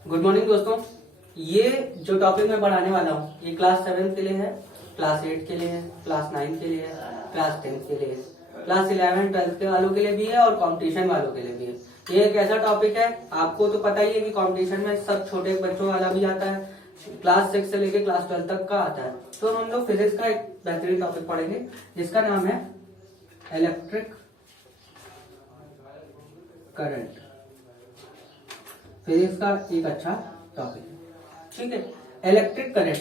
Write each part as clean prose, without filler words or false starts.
Good morning दोस्तों। ये जो टॉपिक मैं पढ़ाने वाला हूँ ये क्लास 7 के लिए है, क्लास 8 के लिए है, क्लास 9 के लिए है, क्लास 10 के लिए है, क्लास 11 12 के वालों के लिए भी है और कंपटीशन वालों के लिए भी है। ये एक ऐसा टॉपिक है, आपको तो पता ही है कि कंपटीशन में सब छोटे बच्चों वाला भी आता है, क्लास 6 से लेकर क्लास 12 तक का आता है। तो हम लोग फिजिक्स का एक बेहतरीन टॉपिक पढ़ेंगे जिसका नाम है इलेक्ट्रिक करंट। फिजिक्स का एक अच्छा टॉपिक है, ठीक है। इलेक्ट्रिक करंट,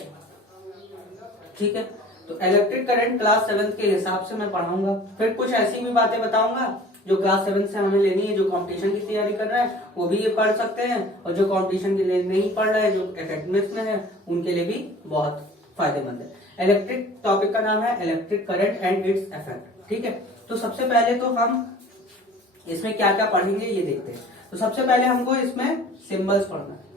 ठीक है। तो इलेक्ट्रिक करंट क्लास 7 के हिसाब से मैं पढ़ाऊंगा, फिर कुछ ऐसी भी बातें बताऊंगा जो क्लास 7 से हमें लेनी है। जो कंपटीशन की तैयारी कर रहा है वो भी ये पढ़ सकते हैं, और जो कंपटीशन के लिए नहीं पढ़ रहे हैं, जो एकेडमिक्स में है, उनके लिए भी बहुत फायदेमंद है। इलेक्ट्रिक टॉपिक का नाम है electric current and its effect, ठीक है। तो सबसे पहले तो हम इसमें क्या क्या पढ़ेंगे ये देखते हैं। तो सबसे पहले हमको इसमें सिंबल्स पढ़ना है।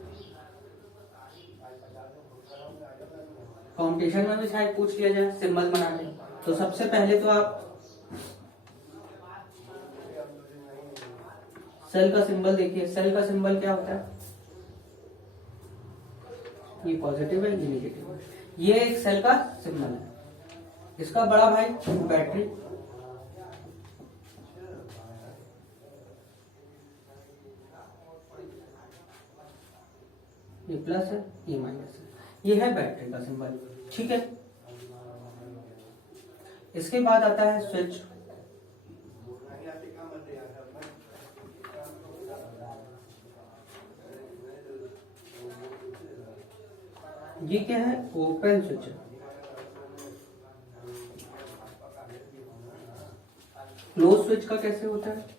कंपटीशन में भी शायद पूछ लिया जाए सिंबल बना के। तो सबसे पहले तो आप सेल का सिंबल देखिए। सेल का सिंबल क्या होता है? ये पॉजिटिव है, ये नेगेटिव है। ये एक सेल का सिंबल है। इसका बड़ा भाई बैटरी, ये प्लस है, ये माइनस है। ये है बैटरी का सिंबल, ठीक है। इसके बाद आता है स्विच। ये क्या है? ओपन स्विच है। क्लोज स्विच का कैसे होता है?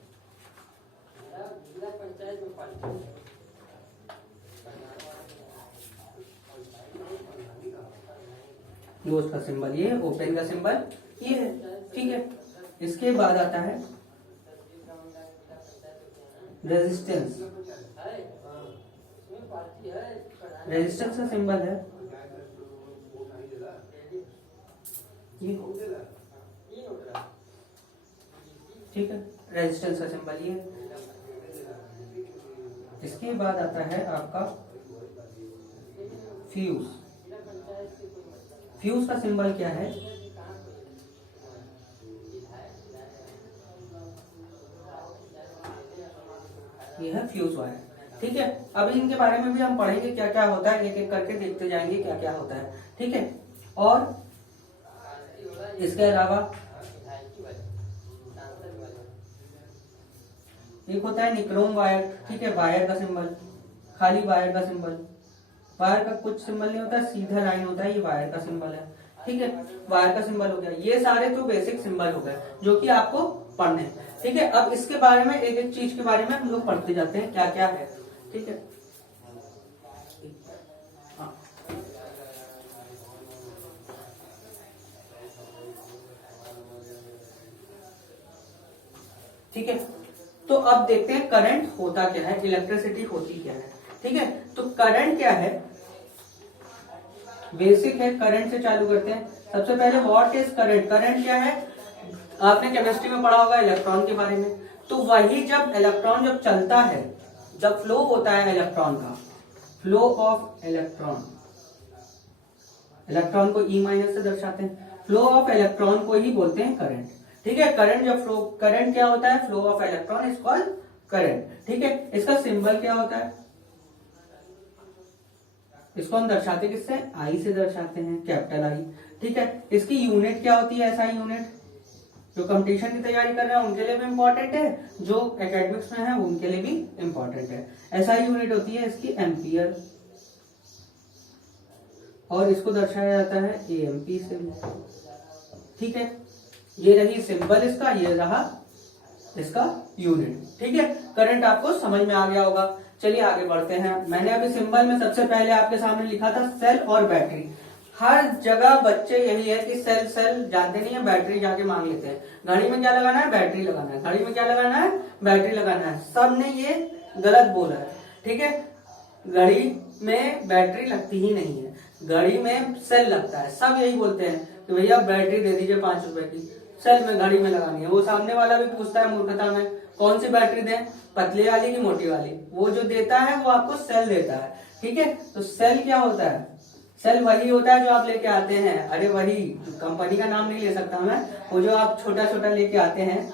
क्लोज का सिंबल ये, ओपन का सिंबल ये है, ठीक है। इसके बाद आता है रेजिस्टेंस। रेजिस्टेंस का सिंबल है ये, ठीक है। रेजिस्टेंस का सिंबल ये। इसके बाद आता है आपका फ्यूज। फ्यूज का सिंबल क्या है? ये है फ्यूज वायर, ठीक है। अभी इनके बारे में भी हम पढ़ेंगे क्या क्या होता है, एक एक करके देखते जाएंगे क्या क्या होता है, ठीक है। और इसके अलावा एक होता है निक्रोम वायर, ठीक है। वायर का सिंबल, खाली वायर का सिंबल। वायर का कुछ सिंबल नहीं होता, सीधा लाइन होता है, ये वायर का सिंबल है, ठीक है। वायर का सिंबल हो गया। ये सारे तो बेसिक सिंबल हो गए जो कि आपको पढ़ने हैं, ठीक है। अब इसके बारे में एक एक चीज के बारे में हम लोग पढ़ते जाते हैं क्या क्या है, ठीक है। हाँ। ठीक है, तो अब देखते हैं करंट होता क्या है, इलेक्ट्रिसिटी होती क्या है, ठीक है। तो करंट क्या है? बेसिक है, करंट से चालू करते हैं। सबसे पहले व्हाट इज करंट? करंट क्या है? आपने केमिस्ट्री में पढ़ा होगा इलेक्ट्रॉन के बारे में। तो वही जब इलेक्ट्रॉन जब चलता है, जब फ्लो होता है इलेक्ट्रॉन का, फ्लो ऑफ इलेक्ट्रॉन, इलेक्ट्रॉन को ई माइनस से दर्शाते हैं, फ्लो ऑफ इलेक्ट्रॉन को ही बोलते हैं करंट, ठीक है। करंट जब फ्लो, करंट क्या होता है? Flow of electron is called current, ठीक है। इसका सिंबल क्या होता है? इसको हम दर्शाते किससे? आई से दर्शाते हैं, कैपिटल आई, ठीक है। इसकी यूनिट क्या होती है? SI unit. जो कंपटीशन की तैयारी कर रहे हैं उनके लिए भी इंपॉर्टेंट है, जो एकेडमिक्स में है उनके लिए भी इंपॉर्टेंट है। एसआई यूनिट होती है इसकी एम्पियर, और इसको दर्शाया जाता है एएमपी से, ठीक है। ये रही सिंबल इसका, ये रहा इसका यूनिट, ठीक है। करंट आपको समझ में आ गया होगा। चलिए आगे बढ़ते हैं। मैंने अभी सिंबल में सबसे पहले आपके सामने लिखा था सेल और बैटरी। हर जगह बच्चे यही है कि सेल सेल जानते नहीं है, बैटरी जाके मांग लेते हैं। घड़ी में क्या लगाना है? बैटरी लगाना है। घड़ी में क्या लगाना है? बैटरी लगाना है। सबने ये गलत बोला है, ठीक है। घड़ी में बैटरी लगती ही नहीं है, घड़ी में सेल लगता है। सब यही बोलते हैं कि भैया बैटरी दे दीजिए 5 रुपए की, सेल में घड़ी में लगानी है। वो सामने वाला भी पूछता है मूर्खता में कौन सी बैटरी दें, पतले वाली की मोटी वाली, वो जो देता है वो आपको सेल देता है। ठीक है, तो सेल क्या होता है, सेल वही होता है जो आप लेके आते हैं, अरे वही, कंपनी का नाम नहीं ले सकता मैं, वो जो आप छोटा छोटा लेके आते हैं,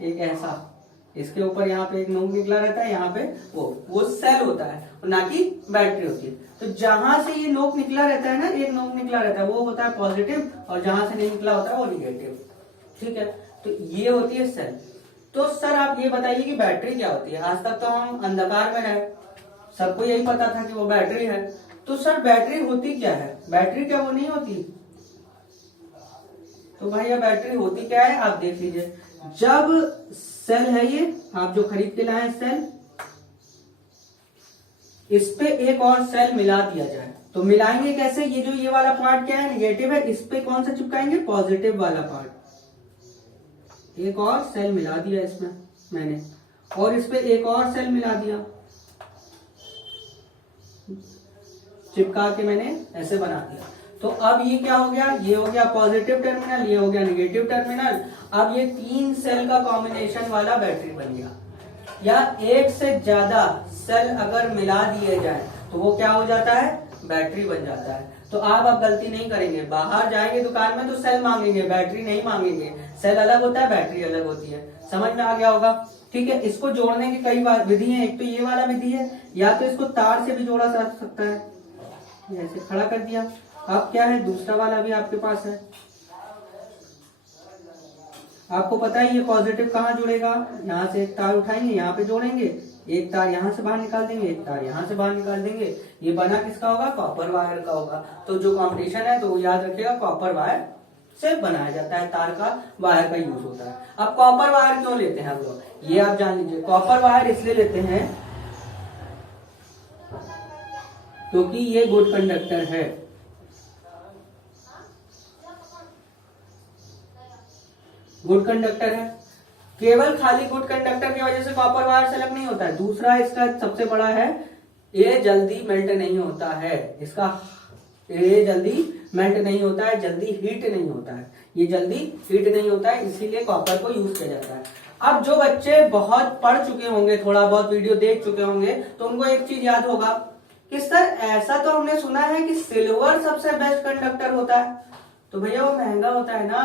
एक ऐसा, इसके ऊपर यहाँ पे एक नोक निकला रहता है, यहाँ पे वो सेल होता है, ना कि बैटरी होती है। तो जहां से ये नोक निकला रहता है ना, एक नोक निकला रहता है, वो होता है पॉजिटिव, और जहां से नहीं निकला होता है वो निगेटिव। ठीक है, तो ये होती है सेल। तो सर आप ये बताइए कि बैटरी क्या होती है। आज तक तो हम अंधकार में रहे, सबको यही पता था कि वो बैटरी है। तो सर बैटरी होती क्या है, बैटरी क्या वो नहीं होती? तो भैया बैटरी होती क्या है, आप देख लीजिए। जब सेल है, ये आप जो खरीद के लाए सेल, इस पे एक और सेल मिला दिया जाए, तो मिलाएंगे कैसे? ये जो ये वाला पार्ट क्या है, निगेटिव है, इस पे कौन सा चिपकाएंगे, पॉजिटिव वाला पार्ट। एक और सेल मिला दिया इसमें मैंने, और इस पे एक और सेल मिला दिया, चिपका के मैंने ऐसे बना दिया। तो अब ये क्या हो गया, ये हो गया पॉजिटिव टर्मिनल, ये हो गया निगेटिव टर्मिनल। अब ये 3 सेल का कॉम्बिनेशन वाला बैटरी बन गया। या एक से ज्यादा सेल अगर मिला दिए जाए तो वो क्या हो जाता है, बैटरी बन जाता है। तो आप अब गलती नहीं करेंगे, बाहर जाएंगे दुकान में तो सेल मांगेंगे, बैटरी नहीं मांगेंगे। सेल अलग होता है, बैटरी अलग होती है। समझ में आ गया होगा? ठीक है, इसको जोड़ने की कई बार विधि है। एक तो ये वाला विधि है, या तो इसको तार से भी जोड़ा जा सकता है, ऐसे खड़ा कर दिया। अब क्या है, दूसरा वाला भी आपके पास है। आपको पता है ये पॉजिटिव कहाँ जुड़ेगा, यहाँ से एक तार उठाएंगे, यहाँ पे जोड़ेंगे, एक तार यहाँ से बाहर निकाल देंगे, एक तार यहाँ से बाहर निकाल देंगे। ये बना किसका होगा, कॉपर वायर का होगा। तो जो कॉम्बिनेशन है तो वो याद रखिएगा, कॉपर वायर से बनाया जाता है, तार का वायर का यूज होता है। अब कॉपर वायर क्यों लेते हैं हम लोग, ये आप जान लीजिए। कॉपर वायर इसलिए लेते हैं क्योंकि ये गुड कंडक्टर है। गुड कंडक्टर है, केवल खाली गुड कंडक्टर की वजह से कॉपर वायर सेलेक्ट नहीं होता है। दूसरा इसका सबसे बड़ा है, ये जल्दी मेल्ट नहीं होता है, इसका ये जल्दी मेल्ट नहीं होता है, जल्दी हीट नहीं होता है, ये जल्दी हीट नहीं होता है, इसीलिए कॉपर को यूज किया जाता है। अब जो बच्चे बहुत पढ़ चुके होंगे, थोड़ा बहुत वीडियो देख चुके होंगे, तो उनको एक चीज याद होगा कि सर ऐसा तो हमने सुना है कि सिल्वर सबसे बेस्ट कंडक्टर होता है। तो भैया वो महंगा होता है ना,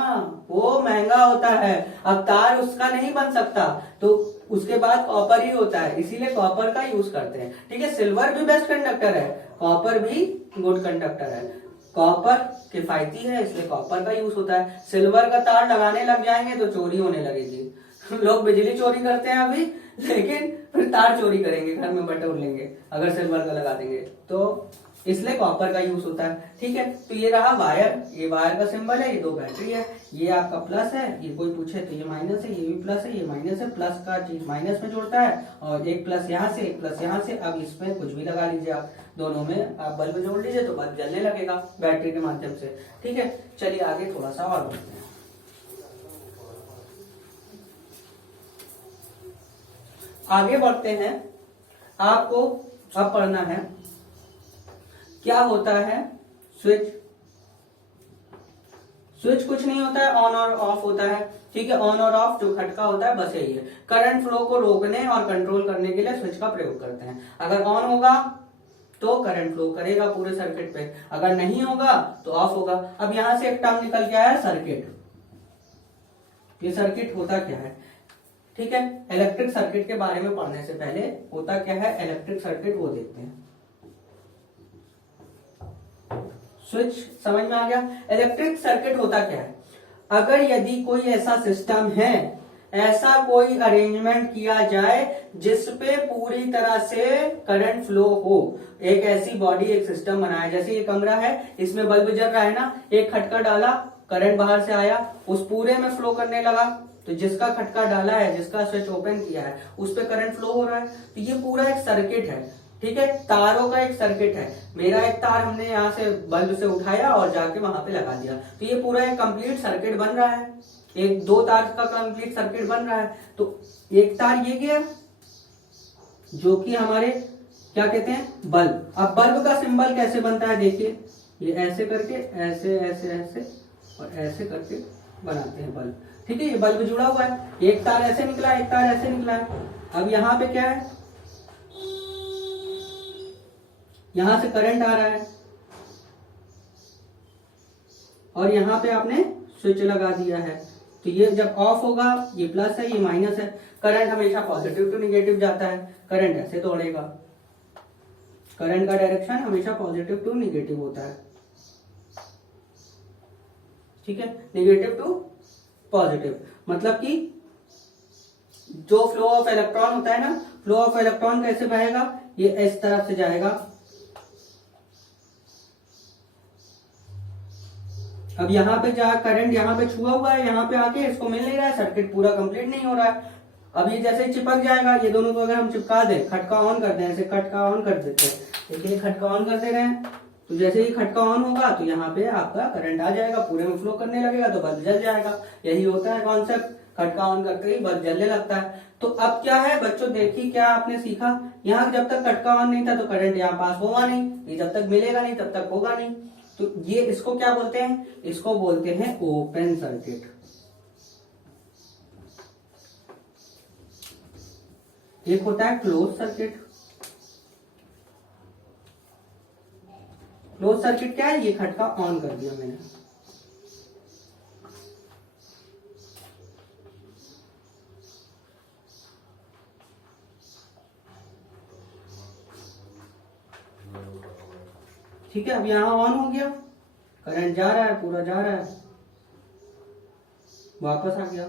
वो महंगा होता है, अब तार उसका नहीं बन सकता, तो उसके बाद कॉपर ही होता है, इसीलिए कॉपर का यूज करते हैं। ठीक है, सिल्वर भी बेस्ट कंडक्टर है, कॉपर भी गुड कंडक्टर है। कॉपर किफायती है इसलिए कॉपर का यूज होता है। सिल्वर का तार लगाने लग जाएंगे तो चोरी होने लगेगी। लोग बिजली चोरी करते हैं अभी, लेकिन फिर तार चोरी करेंगे, घर में बटोर लेंगे अगर सिल्वर का लगा देंगे, तो इसलिए कॉपर का यूज होता है। ठीक है, तो ये रहा वायर, ये वायर का सिंबल है, ये 2 बैटरी है, ये आपका प्लस है, ये कोई पूछे तो ये माइनस है, ये भी प्लस है, ये माइनस है। प्लस का चीज माइनस में जोड़ता है, और एक प्लस यहाँ से, एक प्लस यहाँ से। अब इसमें कुछ भी लगा लीजिए आप, दोनों में आप बल्ब जोड़ लीजिए तो बल्ब जलने लगेगा बैटरी के माध्यम से। ठीक है, चलिए आगे थोड़ा सा और बढ़ते हैं। आगे बढ़ते हैं, आपको अब पढ़ना है क्या होता है स्विच। स्विच कुछ नहीं होता है, ऑन और ऑफ होता है। ठीक है, ऑन और ऑफ जो खटका होता है बस यही है। करंट फ्लो को रोकने और कंट्रोल करने के लिए स्विच का प्रयोग करते हैं। अगर ऑन होगा तो करंट फ्लो करेगा पूरे सर्किट पे, अगर नहीं होगा तो ऑफ होगा। अब यहां से एक टर्म निकल के आया सर्किट। ये सर्किट होता क्या है? ठीक है, इलेक्ट्रिक सर्किट के बारे में पढ़ने से पहले होता क्या है इलेक्ट्रिक सर्किट वो देखते हैं। स्विच समझ में आ गया। इलेक्ट्रिक सर्किट होता क्या है, अगर यदि कोई ऐसा सिस्टम है, ऐसा कोई अरेंजमेंट किया जाए जिसपे पूरी तरह से करंट फ्लो हो, एक ऐसी बॉडी, एक सिस्टम बनाया, जैसे ये कमरा है, इसमें बल्ब जल रहा है ना, एक खटका डाला, करंट बाहर से आया, उस पूरे में फ्लो करने लगा, तो जिसका खटका डाला है, जिसका स्विच ओपन किया है, उस पे करंट फ्लो हो रहा है। तो ये पूरा एक सर्किट है। ठीक है, तारों का एक सर्किट है। मेरा एक तार हमने यहाँ से बल्ब से उठाया और जाके वहां पे लगा दिया, तो ये पूरा एक कंप्लीट सर्किट बन रहा है, एक 2 तार का कंप्लीट सर्किट बन रहा है। तो एक तार ये गया जो कि हमारे क्या कहते हैं बल्ब। अब बल्ब का सिंबल कैसे बनता है देखिए, ये ऐसे करके, ऐसे ऐसे ऐसे और ऐसे करके बनाते हैं बल्ब। ठीक है, ये बल्ब जुड़ा हुआ है, एक तार ऐसे निकला है, एक तार ऐसे निकला है। अब यहाँ पे क्या है, यहां से करंट आ रहा है और यहाँ पे आपने स्विच लगा दिया है। तो ये जब ऑफ होगा, ये प्लस है, ये माइनस है। करंट हमेशा पॉजिटिव टू निगेटिव जाता है, करंट ऐसे दौड़ेगा। करंट का डायरेक्शन हमेशा पॉजिटिव टू निगेटिव होता है। ठीक है, निगेटिव टू पॉजिटिव, मतलब कि जो फ्लो ऑफ इलेक्ट्रॉन होता है ना, फ्लो ऑफ इलेक्ट्रॉन कैसे बहेगा, ये इस तरफ से जाएगा। अब यहाँ पे जा करंट यहाँ पे छुआ हुआ है, यहाँ पे आके इसको मिल नहीं रहा है, सर्किट पूरा कंप्लीट नहीं हो रहा है। अब ये जैसे चिपक जाएगा, ये दोनों को अगर हम चिपका दें, खटका ऑन कर दें, ऐसे खटका ऑन कर देते हैं, देखिए खटका ऑन कर दे रहे हैं, तो जैसे ही खटका ऑन होगा तो यहाँ पे आपका करंट आ जाएगा, पूरे में फ्लो करने लगेगा, तो बल्ब जल जाएगा। यही होता है कॉन्सेप्ट, खटका ऑन करते ही बल्ब जलने लगता है। तो अब क्या है बच्चों, देखिए क्या आपने सीखा, यहाँ जब तक खटका ऑन नहीं था तो करंट यहाँ पास होगा नहीं, ये जब तक मिलेगा नहीं तब तक होगा नहीं। तो ये इसको क्या बोलते हैं, इसको बोलते हैं ओपन सर्किट। एक होता है क्लोज सर्किट। क्लोज सर्किट क्या है, ये खटका ऑन कर दिया मैंने, ठीक है। अब यहां ऑन हो गया, करंट जा रहा है, पूरा जा रहा है, वापस आ गया,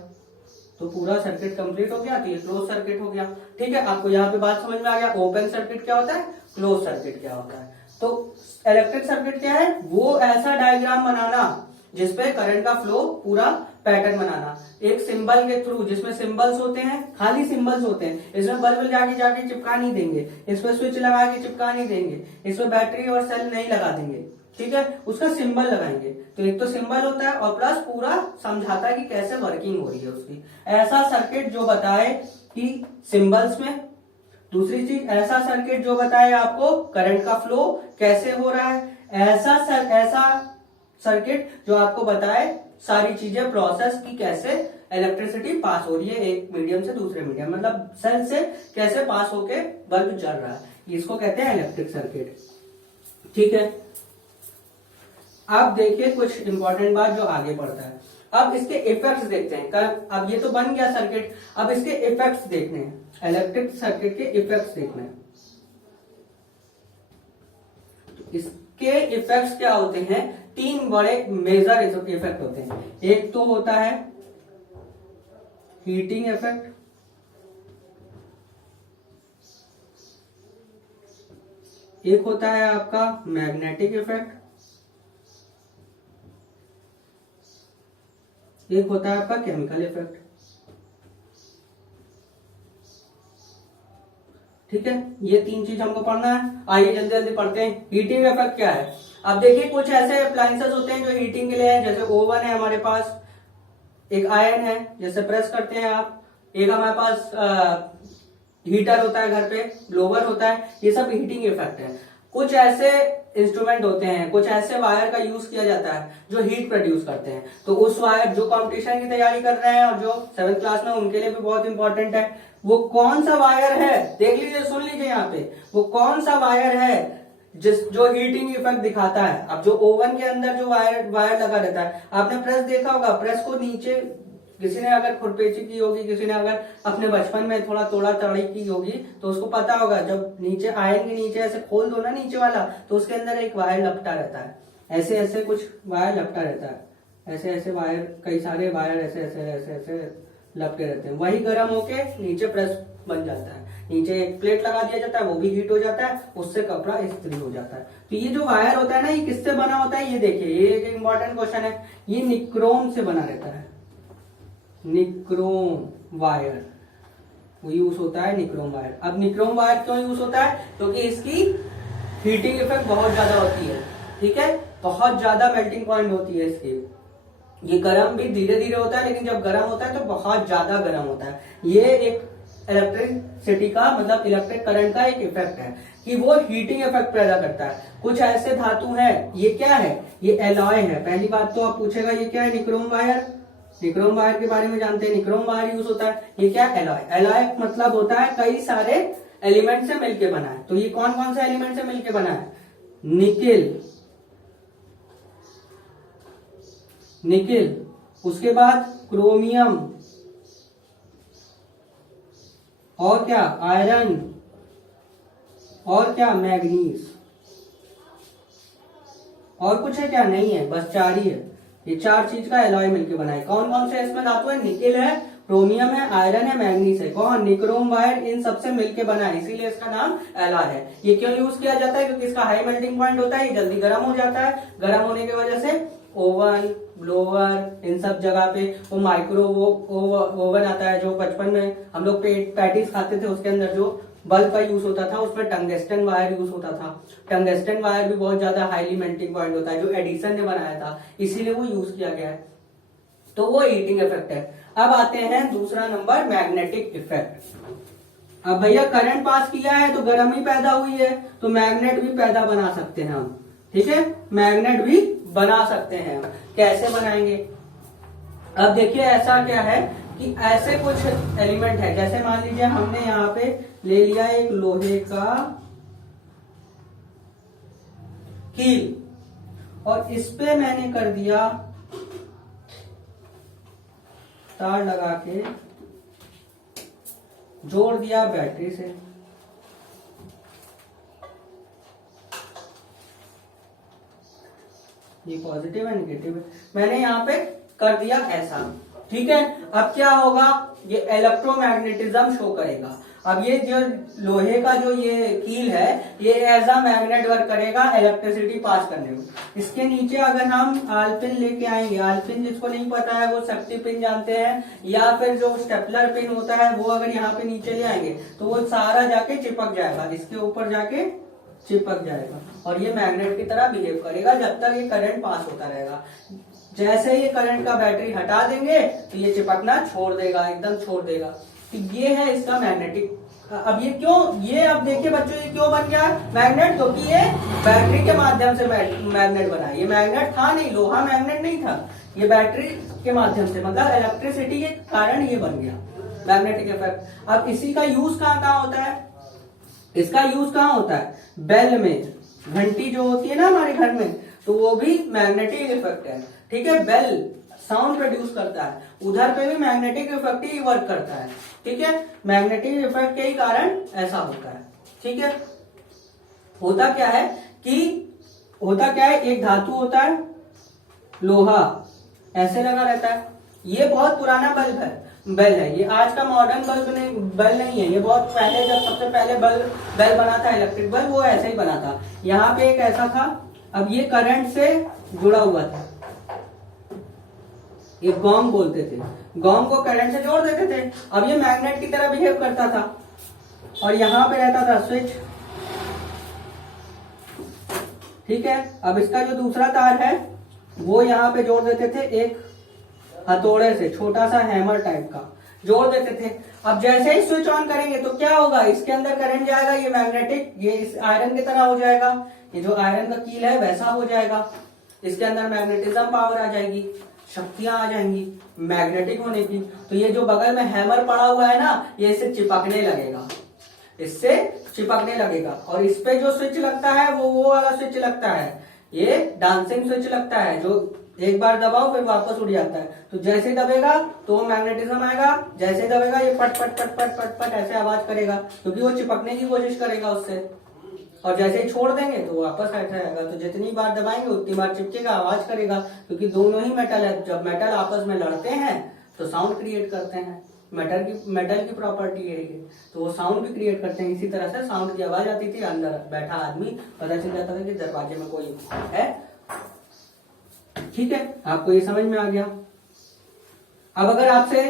तो पूरा सर्किट कंप्लीट हो गया, तो ये क्लोज सर्किट हो गया। ठीक है, आपको यहाँ पे बात समझ में आ गया, ओपन सर्किट क्या होता है, क्लोज सर्किट क्या होता है। तो इलेक्ट्रिक सर्किट क्या है, वो ऐसा डायग्राम बनाना जिसपे करंट का फ्लो पूरा पैटर्न बनाना, एक सिंबल के थ्रू, जिसमें सिंबल्स होते हैं, खाली सिंबल्स होते हैं, इसमें बल्ब जाके जाके चिपका नहीं देंगे, इसमें स्विच लगा के चिपका नहीं देंगे, इसमें बैटरी और सेल नहीं लगा देंगे। ठीक है, उसका सिंबल लगाएंगे। तो एक तो सिंबल होता है और प्लस पूरा समझाता है कि कैसे वर्किंग हो रही है उसकी। ऐसा सर्किट जो बताए कि सिंबल्स में, दूसरी चीज ऐसा सर्किट जो बताए आपको करंट का फ्लो कैसे हो रहा है, ऐसा सर्किट जो आपको बताए सारी चीजें प्रोसेस की, कैसे इलेक्ट्रिसिटी पास हो रही है एक मीडियम से दूसरे मीडियम, मतलब सेल से कैसे पास होके बल्ब जल रहा है, इसको कहते हैं इलेक्ट्रिक सर्किट। ठीक है, अब देखिए कुछ इंपॉर्टेंट बात जो आगे पड़ता है। अब इसके इफेक्ट्स देखते हैं। अब ये तो बन गया सर्किट, अब इसके इफेक्ट्स देखने हैं, इलेक्ट्रिक सर्किट के इफेक्ट्स देखने हैं। तो इसके इफेक्ट्स क्या होते हैं, तीन बड़े मेजर इफेक्ट होते हैं। एक तो होता है हीटिंग इफेक्ट, एक होता है आपका मैग्नेटिक इफेक्ट, एक होता है आपका केमिकल इफेक्ट। ठीक है, ये तीन चीज हमको पढ़ना है। आइए जल्दी जल्दी पढ़ते हैं। हीटिंग इफेक्ट क्या है, अब देखिए कुछ ऐसे अप्लायंसेस होते हैं जो हीटिंग के लिए है, जैसे ओवन है हमारे पास, एक आयरन है जैसे प्रेस करते हैं आप, एक हमारे पास हीटर होता है घर पे, ब्लोवर होता है, ये सब हीटिंग इफेक्ट है। कुछ ऐसे इंस्ट्रूमेंट होते हैं, कुछ ऐसे वायर का यूज किया जाता है जो हीट प्रोड्यूस करते हैं। तो उस वायर, जो कंपटीशन की तैयारी कर रहे हैं और जो 7th क्लास में, उनके लिए भी बहुत इंपॉर्टेंट है, वो कौन सा वायर है, देख लीजिए, सुन लीजिए यहाँ पे, वो कौन सा वायर है जो हीटिंग इफेक्ट दिखाता है। अब जो ओवन के अंदर जो वायर लगा रहता है, आपने प्रेस देखा होगा, प्रेस को नीचे किसी ने अगर खुरपेची की होगी, किसी ने अगर अपने बचपन में थोड़ा तोड़ा तड़ी की होगी, तो उसको पता होगा, जब नीचे आयरन के नीचे ऐसे खोल दो ना नीचे वाला, तो उसके अंदर एक वायर लपटा रहता है, ऐसे ऐसे कुछ वायर लपटा रहता है, ऐसे ऐसे वायर, कई सारे वायर ऐसे ऐसे ऐसे ऐसे लपटे रहते हैं। वही गर्म होके नीचे प्रेस बन जाता है, नीचे एक प्लेट लगा दिया जाता है, वो भी हीट हो जाता है, उससे कपड़ा इस्त्री हो जाता है। तो ये जो वायर होता है ना, ये किससे बना होता है, ये देखिए, ये एक इंपॉर्टेंट क्वेश्चन है, ये निक्रोम से बना रहता है। निक्रोम वायर वो यूज होता है, निक्रोम वायर। अब निक्रोम वायर क्यों यूज होता है, क्योंकि इसकी हीटिंग इफेक्ट बहुत ज्यादा होती है। ठीक है, बहुत ज्यादा मेल्टिंग पॉइंट होती है इसकी। ये गर्म भी धीरे धीरे होता है, लेकिन जब गर्म होता है तो बहुत ज्यादा गर्म होता है। ये एक इलेक्ट्रिसिटी का, मतलब इलेक्ट्रिक करंट का एक इफेक्ट है कि वो हीटिंग इफेक्ट पैदा करता है। कुछ ऐसे धातु हैं, ये क्या है, ये एलॉय है। पहली बात तो आप पूछेगा ये क्या है, निक्रोम वायर, निक्रोम वायर के बारे में जानते हैं, निक्रोम वायर यूज होता है। ये क्या एलॉय, एलॉय मतलब होता है कई सारे एलिमेंट से मिलके बना है। तो ये कौन कौन से एलिमेंट से मिलके बना है, निकेल, निकेल, उसके बाद क्रोमियम, और क्या आयरन, और क्या मैग्नीज, और कुछ है क्या, नहीं है, बस 4 ही है। ये 4 चीज का एलॉय मिलके बना है। कौन कौन से इसमें धातु है, निकेल है, क्रोमियम है, आयरन है, मैग्नीज है। कौन, निक्रोम वायर इन सबसे मिलके बना है, इसीलिए इसका नाम एलॉय है। ये क्यों यूज किया जाता है, क्योंकि इसका हाई मेल्टिंग पॉइंट होता है, ये जल्दी गर्म हो जाता है। गर्म होने की वजह से ओवन, ब्लोवर, इन सब जगह पे वो माइक्रो ओवन आता है, जो बचपन में हम लोग पैटीज खाते थे, उसके अंदर जो बल्ब का यूज होता था, उसमें टंगस्टन वायर यूज होता था। टंगस्टन वायर भी बहुत ज्यादा हाईली मेल्टिंग पॉइंट होता है, जो एडिसन ने बनाया था, इसीलिए वो यूज किया गया है। तो वो हीटिंग इफेक्ट है। अब आते हैं दूसरा नंबर, मैग्नेटिक इफेक्ट। अब भैया करंट पास किया है तो गर्मी पैदा हुई है, तो मैग्नेट भी पैदा बना सकते हैं हम, ठीक है, मैग्नेट भी बना सकते हैं हम। कैसे बनाएंगे, अब देखिए ऐसा क्या है कि ऐसे कुछ एलिमेंट है, जैसे मान लीजिए हमने यहाँ पे ले लिया एक लोहे का कील, और इस पे मैंने कर दिया तार लगा के जोड़ दिया बैटरी से। ये पॉजिटिव है, निगेटिव है, मैंने यहाँ पे कर दिया ऐसा, ठीक है। अब क्या होगा, ये इलेक्ट्रोमैग्नेटिज्म शो करेगा। अब ये जो लोहे का जो ये कील है, ये एज अ मैग्नेट वर्क करेगा इलेक्ट्रिसिटी पास करने में। इसके नीचे अगर हम आलपिन लेके आएंगे, आलपिन जिसको नहीं पता है वो सेफ्टी पिन जानते हैं, या फिर जो स्टेपलर पिन होता है वो अगर यहाँ पे नीचे ले आएंगे तो वो सारा जाके चिपक जाएगा, इसके ऊपर जाके चिपक जाएगा, और ये मैग्नेट की तरह बिहेव करेगा जब तक ये करंट पास होता रहेगा। जैसे ये करंट का बैटरी हटा देंगे तो ये चिपकना छोड़ देगा, एकदम छोड़ देगा। तो ये है इसका मैग्नेटिक। अब ये क्यों, ये अब देखिए बच्चों, ये क्यों बन गया मैग्नेट, क्योंकि ये बैटरी के माध्यम से मैग्नेट बना। ये मैग्नेट था नहीं, लोहा मैग्नेट नहीं था, ये बैटरी के माध्यम से, मतलब इलेक्ट्रिसिटी के कारण ये बन गया मैग्नेटिक इफेक्ट। अब इसी का यूज कहाँ कहाँ होता है, इसका यूज कहाँ होता है, बेल में, घंटी जो होती है ना हमारे घर में, तो वो भी मैग्नेटिक इफेक्ट है, ठीक है। बेल साउंड प्रोड्यूस करता है, उधर पे भी मैग्नेटिक इफेक्ट ही वर्क करता है, ठीक है। मैग्नेटिक इफेक्ट के ही कारण ऐसा होता है, ठीक है। होता क्या है कि, होता क्या है, एक धातु होता है लोहा, ऐसे लगा रहता है। ये बहुत पुराना बल्ब है, बेल है, ये आज का मॉडर्न बल्ब नहीं, बेल नहीं है, ये बहुत पहले, जब सबसे पहले बेल बना था, इलेक्ट्रिक बल्ब, वो ऐसे ही बना था। यहाँ पे एक ऐसा था, अब ये करंट से जुड़ा हुआ था, ये गोंग बोलते थे, गोंग को करंट से जोड़ देते थे। अब ये मैग्नेट की तरह बिहेव करता था, और यहाँ पे रहता था स्विच, ठीक है। अब इसका जो दूसरा तार है वो यहाँ पे जोड़ देते थे, एक हथौड़े से, छोटा सा हैमर टाइप का जोड़ देते थे। अब जैसे ही स्विच ऑन करेंगे तो क्या होगा, इसके अंदर करंट जाएगा, ये मैग्नेटिक, ये इस आयरन की तरह हो जाएगा, ये जो आयरन का कील है वैसा हो जाएगा, इसके अंदर मैग्नेटिज्म पावर आ जाएगी, शक्तियां आ जाएंगी मैग्नेटिक होने की। तो ये जो बगल में हैमर पड़ा हुआ है ना, ये इससे चिपकने लगेगा, इससे चिपकने लगेगा। और इस पे जो स्विच लगता है वो वाला स्विच लगता है, ये डांसिंग स्विच लगता है, जो एक बार दबाओ फिर वापस उड़ जाता है। तो जैसे दबेगा तो मैग्नेटिज्म आएगा, जैसे दबेगा ये पट पट पट पट पट पट ऐसे आवाज करेगा, क्योंकि वो चिपकने की कोशिश करेगा उससे। और जैसे ही छोड़ देंगे तो वापस बैठ जाएगा। तो जितनी बार दबाएंगे उतनी बार चिपकेगा, आवाज करेगा, क्योंकि दोनों ही मेटल है। जब मेटल आपस में लड़ते हैं तो साउंड क्रिएट करते हैं, मेटल की प्रॉपर्टी है ये, तो वो साउंड भी क्रिएट करते हैं। इसी तरह से साउंड की आवाज आती थी, अंदर बैठा आदमी पता चल जाता था कि दरवाजे में कोई है, ठीक है। आपको ये समझ में आ गया। अब अगर आपसे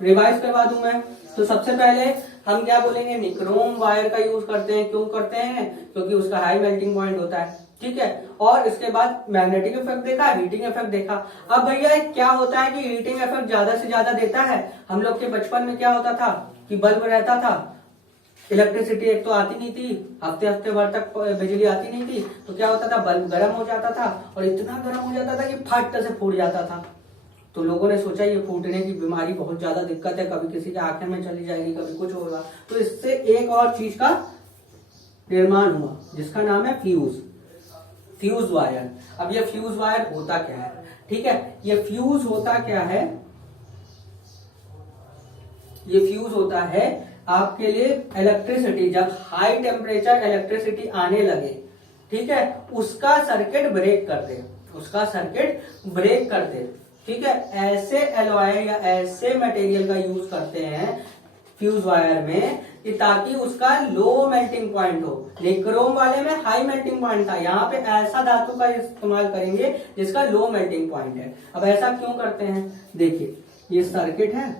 रिवाइज करवा दूं मैं, तो सबसे पहले हम क्या बोलेंगे, निक्रोम वायर का यूज करते हैं। क्यों करते हैं, क्योंकि उसका हाई मेल्टिंग पॉइंट होता है, ठीक है। और इसके बाद मैग्नेटिक इफेक्ट देखा, हीटिंग इफेक्ट देखा। अब भैया क्या होता है कि हीटिंग इफेक्ट ज्यादा से ज्यादा देता है। हम लोग के बचपन में क्या होता था कि बल्ब रहता था, इलेक्ट्रिसिटी एक तो आती नहीं थी, हफ्ते हफ्ते भर तक बिजली आती नहीं थी, तो क्या होता था, बल्ब गर्म हो जाता था, और इतना गर्म हो जाता था कि फट से फूट जाता था, तो लोगों ने सोचा ये फूटने की बीमारी बहुत ज्यादा दिक्कत है, कभी किसी के आंखें में चली जाएगी, कभी कुछ होगा। तो इससे एक और चीज का निर्माण हुआ जिसका नाम है फ्यूज वायर। अब ये फ्यूज वायर होता क्या है, ठीक है, ये फ्यूज होता क्या है, ये फ्यूज होता है आपके लिए इलेक्ट्रिसिटी, जब हाई टेम्परेचर इलेक्ट्रिसिटी आने लगे, ठीक है, उसका सर्किट ब्रेक कर दे, उसका सर्किट ब्रेक कर दे, ठीक है। ऐसे एलॉय या ऐसे मटेरियल का यूज करते हैं फ्यूज वायर में कि ताकि उसका लो मेल्टिंग पॉइंट हो। निक्रोम वाले में हाई मेल्टिंग पॉइंट था, यहाँ पे ऐसा धातु का इस्तेमाल करेंगे जिसका लो मेल्टिंग पॉइंट है। अब ऐसा क्यों करते हैं, देखिए ये सर्किट है,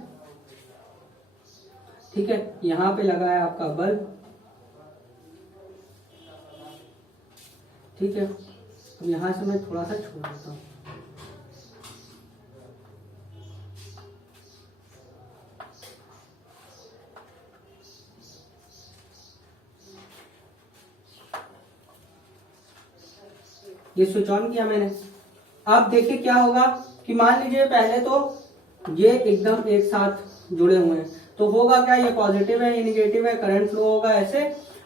ठीक है, यहां पे लगा है आपका बल्ब, ठीक है। अब यहां से मैं थोड़ा सा छोड़ देता हूं, ये स्विच ऑन किया मैंने। अब देखिए क्या होगा कि मान लीजिए पहले तो ये एकदम एक साथ जुड़े हुए हैं, तो होगा क्या, ये पॉजिटिव है, ये निगेटिव है, करंट फ्लो होगा ऐसे।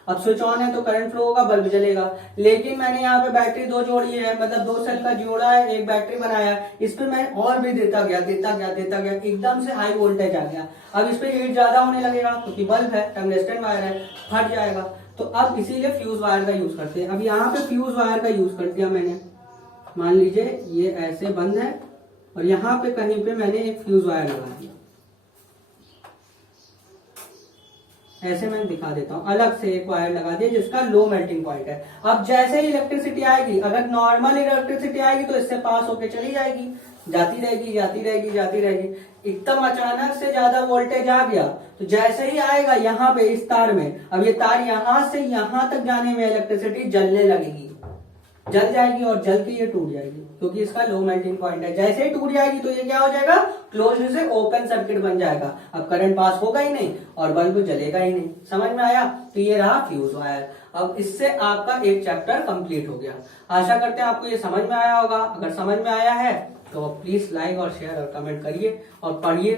अब स्विच ऑन है तो करंट फ्लो होगा, बल्ब जलेगा। लेकिन मैंने यहाँ पे बैटरी दो जोड़ी है, मतलब 2 सेल का जोड़ा है, एक बैटरी बनाया है, इस पे मैं और भी देता गया, एकदम से हाई वोल्टेज आ गया। अब इस पे हीट ज्यादा होने लगेगा क्योंकि बल्ब है, टंगस्टन वायर है, फट जाएगा। तो अब इसीलिए फ्यूज वायर का यूज करते हैं। अब यहाँ पे फ्यूज वायर का यूज कर दिया मैंने, मान लीजिए ये ऐसे बंद है और यहाँ पे कहीं पे मैंने एक फ्यूज वायर लगा दिया, ऐसे मैं दिखा देता हूं, अलग से एक वायर लगा दिया जिसका लो मेल्टिंग पॉइंट है। अब जैसे ही इलेक्ट्रिसिटी आएगी, अगर नॉर्मल इलेक्ट्रिसिटी आएगी तो इससे पास होके चली जाएगी, जाती रहेगी। एकदम अचानक से ज्यादा वोल्टेज आ गया तो जैसे ही आएगा यहाँ पे इस तार में, अब ये तार यहां से यहां तक जाने में इलेक्ट्रिसिटी जलने लगेगी, जल जाएगी और जल के ये टूट जाएगी क्योंकि इसका लो मेल्टिंग पॉइंट है। जैसे ही टूट जाएगी तो ये क्या हो जाएगा, क्लोज्ड से ओपन सर्किट बन जाएगा। अब करंट पास होगा ही नहीं और बल्ब जलेगा ही नहीं। समझ में आया? तो ये रहा फ्यूज वायर। अब इससे आपका एक चैप्टर कंप्लीट हो गया। आशा करते हैं आपको ये समझ में आया होगा। अगर समझ में आया है तो प्लीज लाइक और शेयर और कमेंट करिए और पढ़िए।